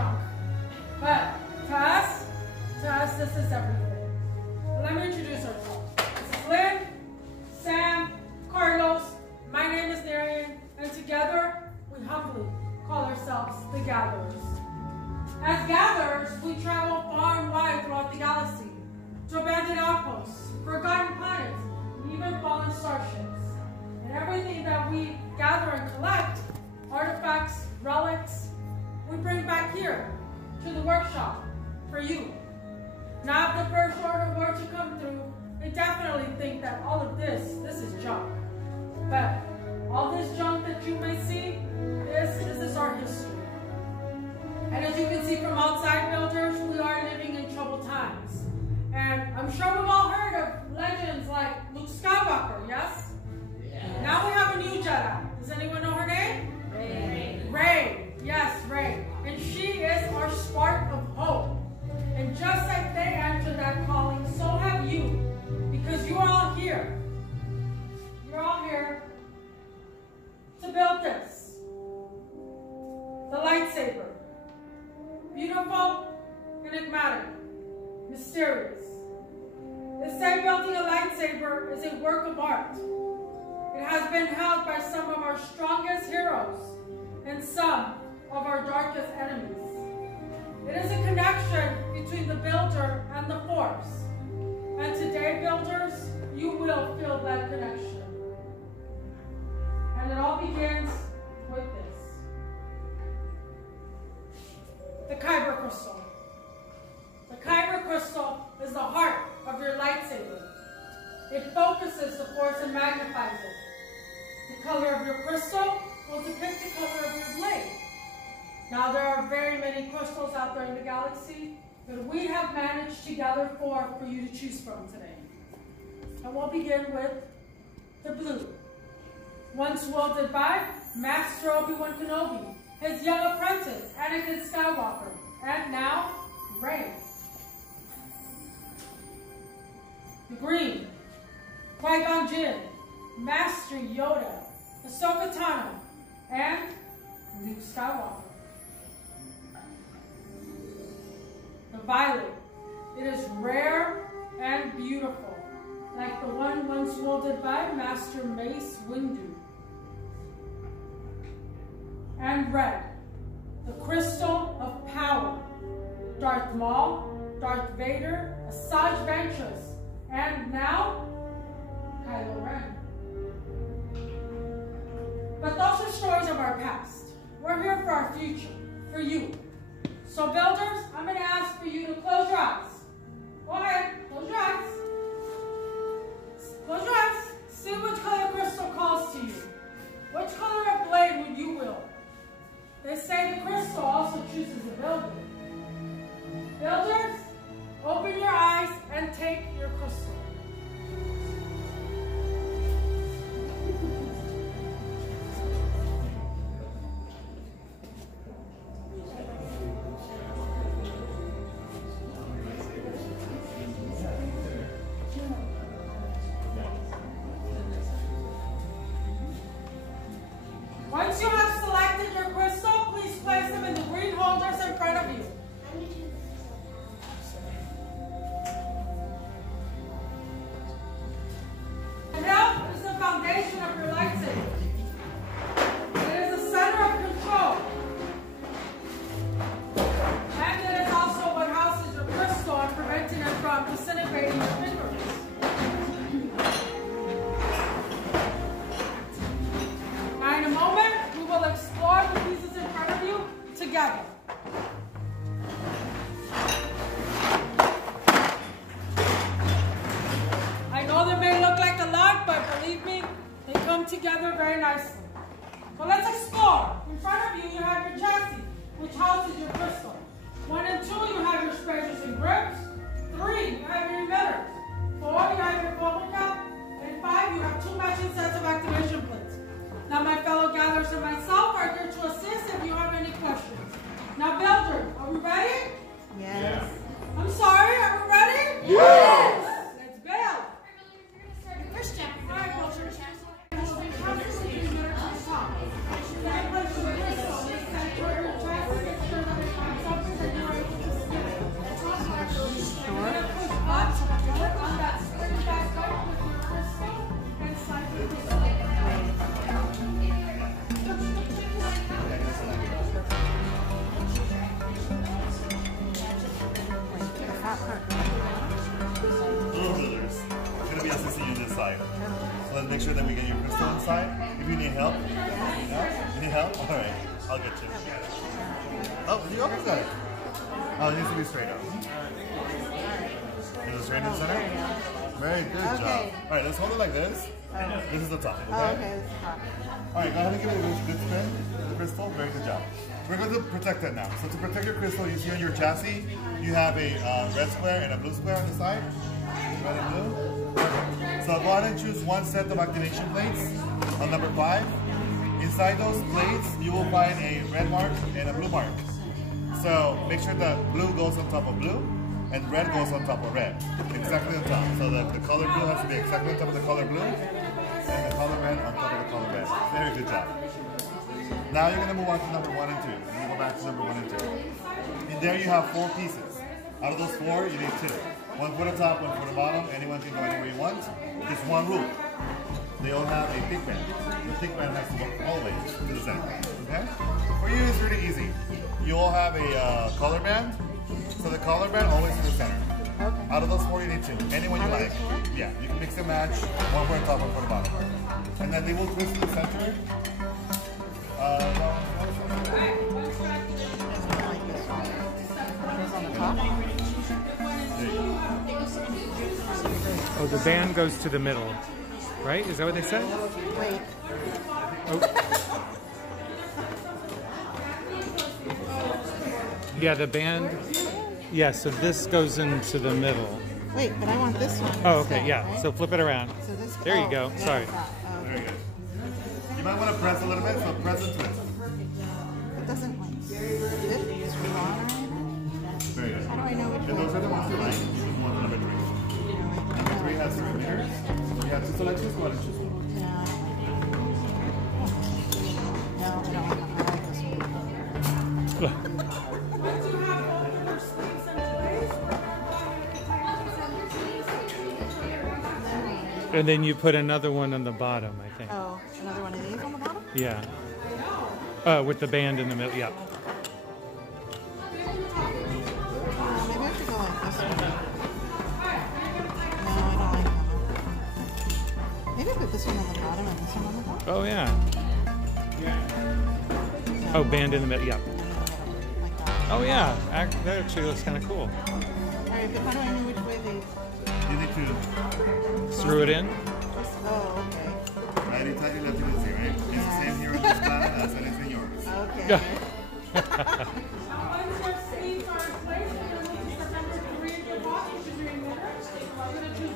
junk. But to us, this is everything. Let me introduce ourselves. This is Lynn, Sam, Carlos, my name is Darian, and together we humbly call ourselves the Gatherers. As Gatherers, we travel far and wide throughout the galaxy to abandoned outposts, forgotten planets, and even fallen starships. And everything that we gather and collect, artifacts, relics, we bring back here to the workshop for you. Now, if the First Order were to come through, they definitely think that all of this is junk. But all this junk that you may see, this is our history. And as you can see from outside, builders, we are living in troubled times. And I'm sure we've all heard of legends like Luke Skywalker, yes? Yes. Now we have a new Jedi. Does anyone know her name? Rey. Rey. Yes, Rey. And she is our spark of hope. And just like they answered that calling, so have you. Because you're all here. You're all here to build this. The lightsaber. Beautiful, enigmatic, mysterious. They say building a lightsaber is a work of art. It has been held by some of our strongest heroes and some of our darkest enemies. It is a connection between the builder and the Force. And today, builders, you will feel that connection. And it all begins with this. The Kyber crystal. The Kyber crystal is the heart of your lightsaber. It focuses the Force and magnifies it. The color of your crystal will depict the color of your blade. Now, there are very many crystals out there in the galaxy that we have managed to gather for you to choose from today. And we'll begin with the blue. Once wielded by Master Obi-Wan Kenobi, his young apprentice, Anakin Skywalker, and now, Rey. The green, Qui-Gon Jinn, Master Yoda, Ahsoka Tano, and Luke Skywalker. The violet, it is rare and beautiful, like the one once wielded by Master Mace Windu. And red, the crystal of power, Darth Maul, Darth Vader, Asajj Ventress, and now, Kylo Ren. But those are stories of our past. We're here for our future, for you. So builders, I'm going to ask for you to close your eyes. Go ahead, close your eyes. Close your eyes. See which color crystal calls to you. Which color of blade would you wield? They say the crystal also chooses a builder. Builders, open your eyes and take your crystal. Once you have selected your crystal, please place them in the green holders in front of you. And now is the foundation of your lightsaber. It is the center of control. And it is also what houses your crystal and preventing it from disintegrating your fingers. Now in a moment, we will explore the pieces in front of you together. I know they may look like a lot, but believe me, they come together very nicely. But let's explore. In front of you, you have your chassis, which houses your crystal. 1 and 2, you have your spacers and grips. 3, you have your emitters. 4, you have your bubble cap. And 5, you have 2 matching sets of activation plates. Now, my fellow gatherers and myself are here to assist if you have any questions. Now, builders, are we ready? Yes. I'm sorry, are we ready? Yes! Let's build! First step. All right, builders. make sure that we get your crystal inside. If you need help. Yeah? You need help? All right. I'll get you. Oh, you almost got it. Oh, it needs to be straight up. Is it straight in the center? Very good job. All right, let's hold it like this. This is the top, okay? Okay, this is the top. All right, go ahead and give it a good spin. The crystal, very good job. We're going to protect it now. So to protect your crystal, you see on your chassis, you have a red square and a blue square on the side. Red and blue. Perfect. So go ahead and choose one set of activation plates on number 5. Inside those plates, you will find a red mark and a blue mark. So make sure that blue goes on top of blue and red goes on top of red. Exactly on top. So that the color blue has to be exactly on top of the color blue and the color red on top of the color red. Very good job. Now you're going to move on to number 1 and 2. You're going to go back to number 1 and 2. In there you have 4 pieces. Out of those 4, you need 2. One for the top, one for the bottom. Anyone can go anywhere you want. Just one rule. They all have a thick band. The thick band has to go always to the center. Okay? For you, it's really easy. You all have a color band. So the color band always to the center. Okay. Out of those 4, you need 2. Anyone you like. Yeah, you can mix and match. One for the top, one for the bottom. And then they will twist to the center. Oh, the band goes to the middle, right? Is that what they said? Wait. Oh. Yeah, the band. Yeah, so this goes into the middle. Wait, but I want this one. Oh, okay, instead, yeah. right? So flip it around. So this, There you go. yeah, Sorry. Very good. You might want to press a little bit, so press and twist. It doesn't like this wrong. Very good. How do I know which If one? those are the ones you like, you can go on to number 3. Number 3 has 3 fingers. You have 2 selections, go ahead and choose one. Yeah. No, I don't want that. I like this one. And then you put another one on the bottom, I think. Oh, another one of these on the bottom? Yeah. With the band in the middle. Yeah. Maybe I should go like this one. No, I don't like that one. Maybe I put this one on the bottom and this one on the top. Oh yeah. Oh, band in the middle. Yeah. Like that. Oh yeah. That actually looks kind of cool. Alright, but how do I know which way they... You need to Screw it in. Oh, okay. righty tighty, lefty loosey, right? It's the same here on this planet as it is in yours. Okay. Yeah.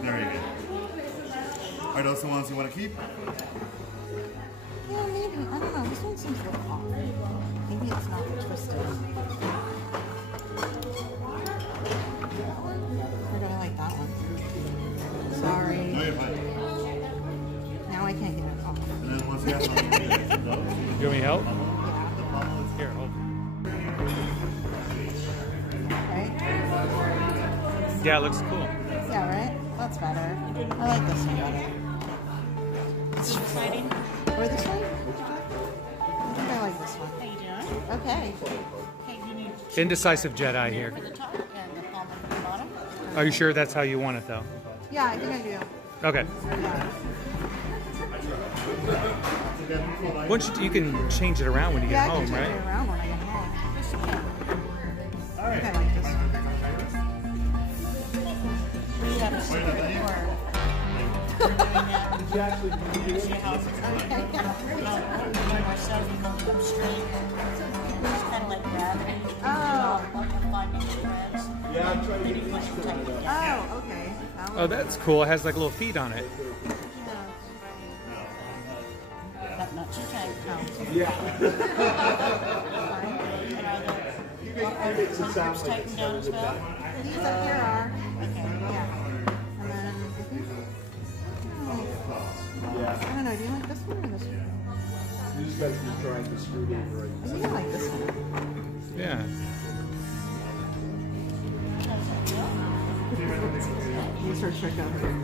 Very good. Are those the ones you want to keep? Yeah, maybe. I don't know. This one seems a little off. Maybe it's not twisted. Or do I like that one? Sorry. No, you're fine. Now I can't get it off. And then once you have some, those, You want me to help? Yeah. Here, hold. Right? Yeah, it looks cool. Yeah, right? That's better. I like this one better. This is exciting. Or this one? I think I like this one. How you doing? Okay. Okay, you need Indecisive Jedi here. for the top and the palm for the bottom. Are you sure that's how you want it though? Yeah, I think I do. Okay. Yeah. Once you can change it around when you Yeah, get I home, can change right? it around when I get home. I think I like this one. You have a secret or see how it's ourselves and hold them straight. It's kind of like gravity. Oh. Finding threads. Yeah, I'm trying to get push and tighten it down. Oh, okay. That one. Oh, that's cool. It has like little feet on it. But not too tight. And are the grips tightened down as well? These up here are. Okay. Yeah. And then I think. I don't know. Do you like this one or this one? You just guys keep trying to screw it in right. I think I like this one. Yeah. What's our trick out here?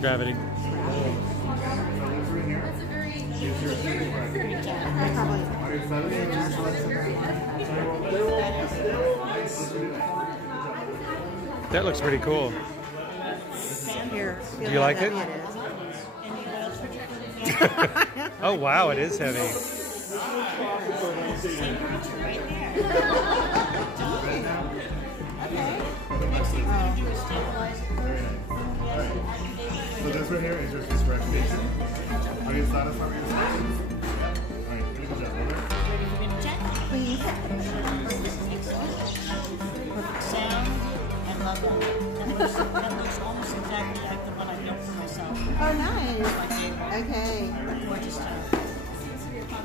Gravity. That looks pretty cool. Here. Do you like it? It is. Oh wow, it is heavy. Right there. So this right here is your discretion. Are you satisfied with your instructions? Alright, good job, brother. Ready for me to check? Please. Excellent. Perfect sound and level. That looks almost exactly like the one I built for myself. Oh, nice. My favorite. Okay. Gorgeous time.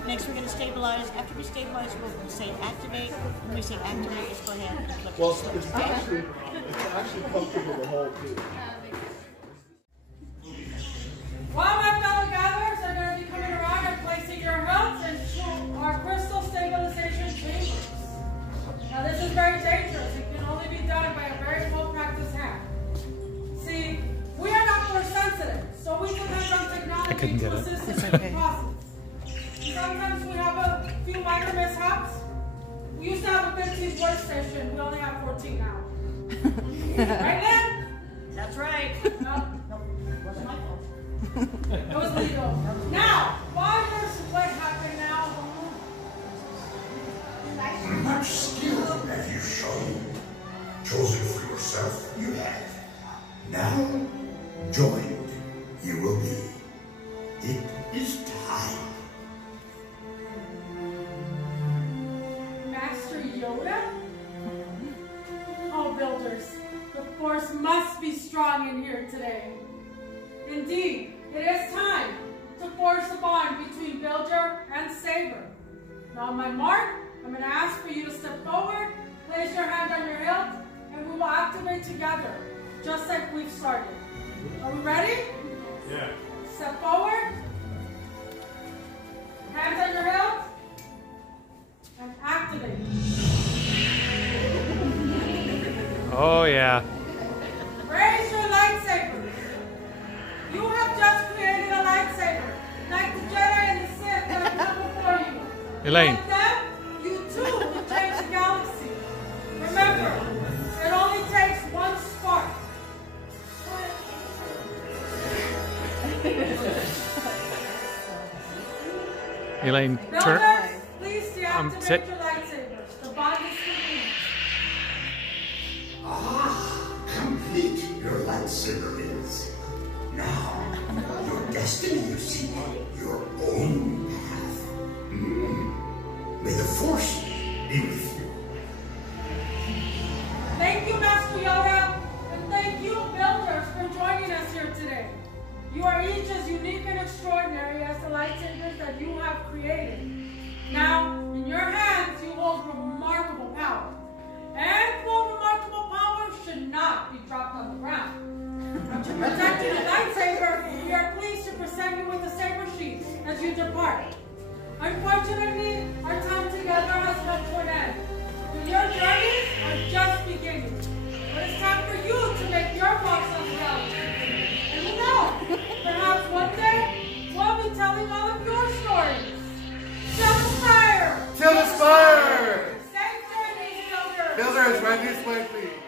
Next, we're going to stabilize. After we stabilize, we'll say activate. When we say activate, just go ahead and flip Well, the switch. it's actually comfortable to hold too. Well, my fellow gatherers are going to be coming around and placing your hilts into our crystal stabilization chambers. Now, this is very dangerous. It can only be done by a very well-practiced hand. See, we are not force sensitive, so we depend on technology to assist us in the process. Sometimes we have a few minor mishaps. We used to have a 15 workstation. We only have 14 now. Right, Lynn? That's right. No. Nope, wasn't my fault. It was legal. Now, why does what happened now? Much skill have you shown. Chosen for yourself, you have. Now, joined you will be. It is time. Master Yoda? Oh, builders, the force must be strong in here today. Indeed, it is time to force the bond between Builder and Saber. Now, on my mark, I'm going to ask for you to step forward, place your hand on your hilt, and we will activate together, just like we've started. Are we ready? Yeah. Step forward. Hands on your hilt. And activate. Oh yeah. Raise your lightsabers. You have just created a lightsaber, like the Jedi and the Sith that have come before you. Elaine. Like them, you too will change the galaxy. Remember, it only takes one spark. Elaine, turn. Builders, please deactivate sit. your lightsabers. The bond is complete. Complete your lightsaber is. Now, your destiny, you see, your own path. May the Force be with you. Thank you, Master Yoda, and thank you, Builders, for joining us here today. You are each as unique and extraordinary as the lightsabers that you have created. Now, in your hands, you hold remarkable power. And for remarkable power should not be dropped on the ground. To protect your lightsaber, we are pleased to present you with a saber sheath as you depart. Unfortunately, our time together has come to an end. But your journeys are just beginning. But it's time for you to make your marks on the galaxy. And who knows, perhaps one day, we'll be telling all of your stories. Till the spire! Till the spire! Safe journeys, Builders! Builders, right this way, please.